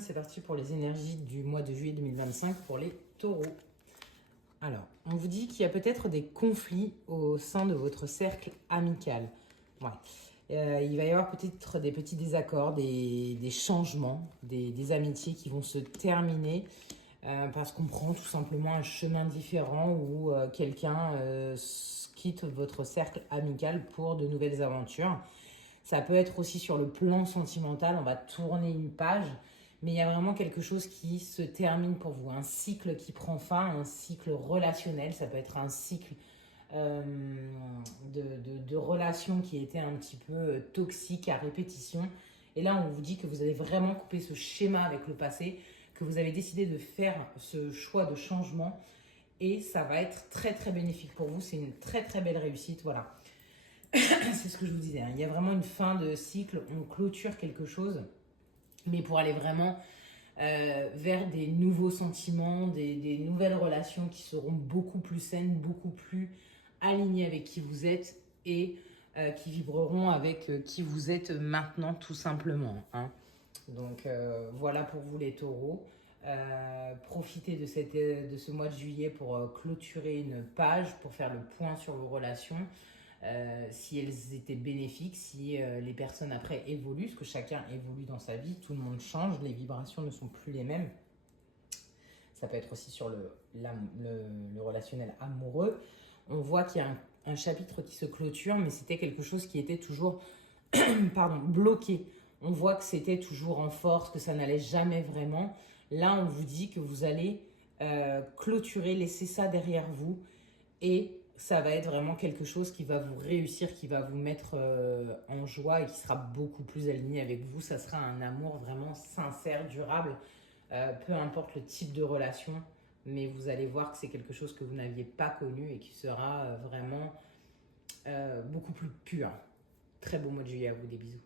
c'est parti pour les énergies du mois de juillet 2025 pour les taureaux. Alors, on vous dit qu'il y a peut-être des conflits au sein de votre cercle amical. Ouais. Il va y avoir peut-être des petits désaccords, des changements, des amitiés qui vont se terminer parce qu'on prend tout simplement un chemin différent ou quelqu'un quitte votre cercle amical pour de nouvelles aventures. Ça peut être aussi sur le plan sentimental, on va tourner une page, mais il y a vraiment quelque chose qui se termine pour vous, un cycle qui prend fin, un cycle relationnel, ça peut être un cycle de relations qui était un petit peu toxique à répétition. Et là, on vous dit que vous avez vraiment coupé ce schéma avec le passé, que vous avez décidé de faire ce choix de changement et ça va être très très bénéfique pour vous. C'est une très très belle réussite, voilà. C'est ce que je vous disais, hein. Il y a vraiment une fin de cycle, on clôture quelque chose, mais pour aller vraiment vers des nouveaux sentiments, des nouvelles relations qui seront beaucoup plus saines, beaucoup plus alignées avec qui vous êtes et qui vibreront avec qui vous êtes maintenant tout simplement, hein. Donc voilà pour vous les taureaux. Profitez de ce mois de juillet pour clôturer une page, pour faire le point sur vos relations. Si elles étaient bénéfiques, si les personnes après évoluent, parce que chacun évolue dans sa vie, tout le monde change, les vibrations ne sont plus les mêmes. Ça peut être aussi sur le relationnel amoureux. On voit qu'il y a un chapitre qui se clôture, mais c'était quelque chose qui était toujours bloqué. On voit que c'était toujours en force, que ça n'allait jamais vraiment. Là, on vous dit que vous allez clôturer, laisser ça derrière vous et ça va être vraiment quelque chose qui va vous réussir, qui va vous mettre en joie et qui sera beaucoup plus aligné avec vous. Ça sera un amour vraiment sincère, durable, peu importe le type de relation, mais vous allez voir que c'est quelque chose que vous n'aviez pas connu et qui sera vraiment beaucoup plus pur. Très beau mois de juillet à vous, des bisous.